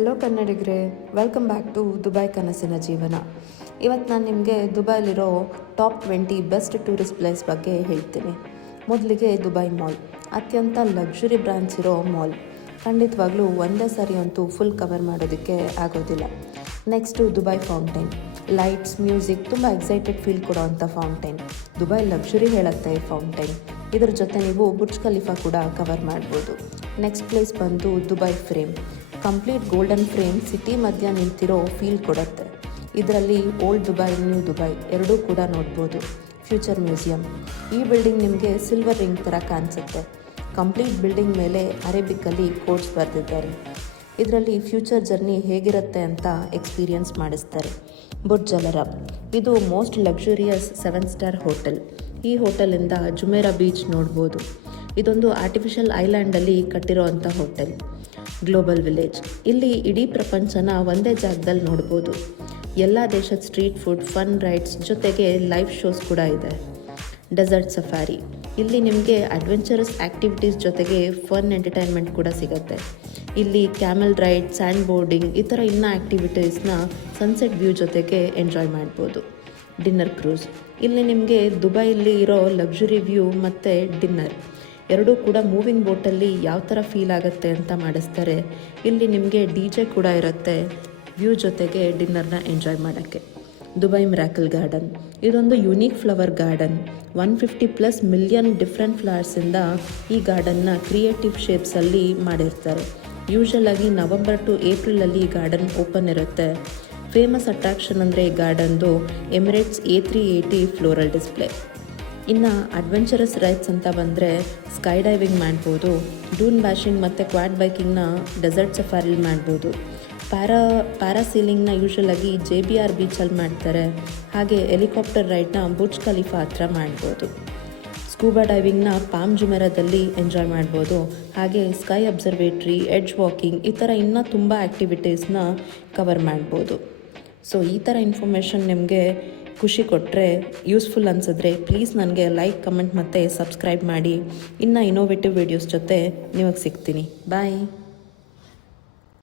Hello ಕನ್ನಡಿಗರೇ, welcome back to Dubai ಕನಸಿನ ಜೀವನ. ಇವತ್ತು ನಾನು ನಿಮಗೆ ದುಬೈಲಿರೋ ಟಾಪ್ 20 ಬೆಸ್ಟ್ ಟೂರಿಸ್ಟ್ ಪ್ಲೇಸ್ ಬಗ್ಗೆ ಹೇಳ್ತೀನಿ. ಮೊದಲಿಗೆ ದುಬೈ ಮಾಲ್, ಅತ್ಯಂತ ಲಕ್ಸುರಿ ಬ್ರಾಂಡ್ಸ್ ಇರೋ ಮಾಲ್. ಖಂಡಿತವಾಗ್ಲೂ ಒಂದೇ ಸಾರಿ ಅಂತೂ ಫುಲ್ ಕವರ್ ಮಾಡೋದಕ್ಕೆ ಆಗೋದಿಲ್ಲ. Next Dubai fountain, lights, music, ತುಂಬ ಎಕ್ಸೈಟೆಡ್ ಫೀಲ್ ಕೊಡೋ ಅಂಥ ಫೌಂಟೈನ್. ದುಬೈ ಲಕ್ಸುರಿ ಹೇಳುತ್ತೆ ಈ ಫೌಂಟೈನ್. ಇದರ ಜೊತೆ ನೀವು ಬುರ್ಜ್ ಖಲೀಫಾ ಕೂಡ ಕವರ್ ಮಾಡ್ಬೋದು. ನೆಕ್ಸ್ಟ್ ಪ್ಲೇಸ್ ಬಂದು Dubai frame. Complete golden frame city ಮಧ್ಯ ನಿಂತಿರೋ ಫೀಲ್ ಕೊಡುತ್ತೆ. ಇದರಲ್ಲಿ ಓಲ್ಡ್ ದುಬೈ, ನ್ಯೂ ದುಬೈ ಎರಡೂ ಕೂಡ ನೋಡ್ಬೋದು. ಫ್ಯೂಚರ್ ಮ್ಯೂಸಿಯಂ, ಈ ಬಿಲ್ಡಿಂಗ್ ನಿಮಗೆ ಸಿಲ್ವರ್ ರಿಂಗ್ ಥರ ಕಾಣಿಸುತ್ತೆ. ಕಂಪ್ಲೀಟ್ ಬಿಲ್ಡಿಂಗ್ ಮೇಲೆ ಅರೇಬಿಕಲ್ಲಿ ಕೋಡ್ಸ್ ಬರೆದಿದ್ದಾರೆ. ಇದರಲ್ಲಿ ಫ್ಯೂಚರ್ ಜರ್ನಿ ಹೇಗಿರುತ್ತೆ ಅಂತ ಎಕ್ಸ್ಪೀರಿಯನ್ಸ್ ಮಾಡಿಸ್ತಾರೆ. ಬುರ್ಜ್ ಅಲ್ ಅರಬ್, ಇದು ಮೋಸ್ಟ್ ಲಕ್ಸುರಿಯಸ್ 7 ಸ್ಟಾರ್ ಹೋಟೆಲ್. ಈ ಹೋಟೆಲಿಂದ ಜುಮೇರಾ ಬೀಚ್ ನೋಡ್ಬೋದು. ಇದೊಂದು ಆರ್ಟಿಫಿಷಿಯಲ್ ಐಲ್ಯಾಂಡಲ್ಲಿ ಕಟ್ಟಿರೋ ಅಂಥ ಹೋಟೆಲ್. ಗ್ಲೋಬಲ್ ವಿಲೇಜ್, ಇಲ್ಲಿ ಇಡೀ ಪ್ರಪಂಚನ ಒಂದೇ ಜಾಗದಲ್ಲಿ ನೋಡ್ಬೋದು. ಎಲ್ಲ ದೇಶದ ಸ್ಟ್ರೀಟ್ ಫುಡ್, ಫನ್ ರೈಡ್ಸ್ ಜೊತೆಗೆ ಲೈವ್ ಶೋಸ್ ಕೂಡ ಇದೆ. ಡೆಸರ್ಟ್ ಸಫಾರಿ, ಇಲ್ಲಿ ನಿಮಗೆ ಅಡ್ವೆಂಚರಸ್ ಆ್ಯಕ್ಟಿವಿಟೀಸ್ ಜೊತೆಗೆ ಫನ್ ಎಂಟರ್ಟೈನ್ಮೆಂಟ್ ಕೂಡ ಸಿಗುತ್ತೆ. ಇಲ್ಲಿ ಕ್ಯಾಮೆಲ್ ರೈಡ್, ಸ್ಯಾಂಡ್ ಬೋರ್ಡಿಂಗ್ ಈ ಥರ ಇನ್ನೂ ಆ್ಯಕ್ಟಿವಿಟೀಸ್ನ ಸನ್ಸೆಟ್ ವ್ಯೂ ಜೊತೆಗೆ ಎಂಜಾಯ್ ಮಾಡ್ಬೋದು. ಡಿನ್ನರ್ ಕ್ರೂಸ್, ಇಲ್ಲಿ ನಿಮಗೆ ದುಬೈಯಲ್ಲಿ ಇರೋ ಲಕ್ಸುರಿ ವ್ಯೂ ಮತ್ತು ಡಿನ್ನರ್ ಎರಡೂ ಕೂಡ ಮೂವಿಂಗ್ ಬೋಟಲ್ಲಿ ಯಾವ ಥರ ಫೀಲ್ ಆಗುತ್ತೆ ಅಂತ ಮಾಡಿಸ್ತಾರೆ. ಇಲ್ಲಿ ನಿಮಗೆ DJ ಕೂಡ ಇರುತ್ತೆ ವ್ಯೂ ಜೊತೆಗೆ ಡಿನ್ನರ್ನ ಎಂಜಾಯ್ ಮಾಡೋಕ್ಕೆ. ದುಬೈ ಮಿರಾಕಲ್ ಗಾರ್ಡನ್, ಇದೊಂದು unique flower garden. 150+ million different ಫ್ಲವರ್ಸಿಂದ ಈ ಗಾರ್ಡನ್ನ ಕ್ರಿಯೇಟಿವ್ ಶೇಪ್ಸಲ್ಲಿ ಮಾಡಿರ್ತಾರೆ. ಯೂಶಲಾಗಿ ನವಂಬರ್ ಟು ಏಪ್ರಿಲಲ್ಲಿ ಈ ಗಾರ್ಡನ್ ಓಪನ್ ಇರುತ್ತೆ. ಫೇಮಸ್ ಅಟ್ರಾಕ್ಷನ್ ಅಂದರೆ ಈ ಗಾರ್ಡನ್ದು ಎಮಿರೇಟ್ಸ್ A380 ಫ್ಲೋರಲ್ ಡಿಸ್ಪ್ಲೇ. ಇನ್ನು ಅಡ್ವೆಂಚರಸ್ ರೈಡ್ಸ್ ಅಂತ ಬಂದರೆ ಸ್ಕೈ ಡೈವಿಂಗ್ ಮಾಡ್ಬೋದು. ಡೂನ್ ಬ್ಯಾಶಿಂಗ್ ಮತ್ತು ಕ್ವಾಡ್ ಬೈಕಿಂಗ್ನ ಡೆಸರ್ಟ್ ಸಫಾರಿಲಿ ಮಾಡ್ಬೋದು. ಪ್ಯಾರಾಸೀಲಿಂಗ್ನ ಯೂಶಲಾಗಿ JBR ಬೀಚಲ್ಲಿ ಮಾಡ್ತಾರೆ. ಹಾಗೆ ಹೆಲಿಕಾಪ್ಟರ್ ರೈಡ್ನ ಬುರ್ಜ್ ಖಲೀಫಾ ಹತ್ರ ಮಾಡ್ಬೋದು. ಸ್ಕೂಬಾ ಡೈವಿಂಗ್ನ ಪಾಮ್ ಜುಮೆರಾದಲ್ಲಿ ಎಂಜಾಯ್ ಮಾಡ್ಬೋದು. ಹಾಗೆ ಸ್ಕೈ ಅಬ್ಸರ್ವೇಟ್ರಿ, ಎಡ್ಜ್ ವಾಕಿಂಗ್ ಈ ಥರ ಇನ್ನೂ ತುಂಬ ಆ್ಯಕ್ಟಿವಿಟೀಸ್ನ ಕವರ್ ಮಾಡ್ಬೋದು. ಸೊ ಈ ಥರ ಇನ್ಫಾರ್ಮೇಷನ್ ನಿಮಗೆ ಖುಷಿ ಕೊಟ್ಟರೆ, ಯೂಸ್ಫುಲ್ ಅನಿಸಿದ್ರೆ ಪ್ಲೀಸ್ ನನಗೆ ಲೈಕ್, ಕಮೆಂಟ್ ಮತ್ತು ಸಬ್ಸ್ಕ್ರೈಬ್ ಮಾಡಿ. ಇನ್ನು ಇನೋವೇಟಿವ್ ವೀಡಿಯೋಸ್ ಜೊತೆ ನಿಮಗೆ ಸಿಗ್ತೀನಿ. ಬಾಯ್.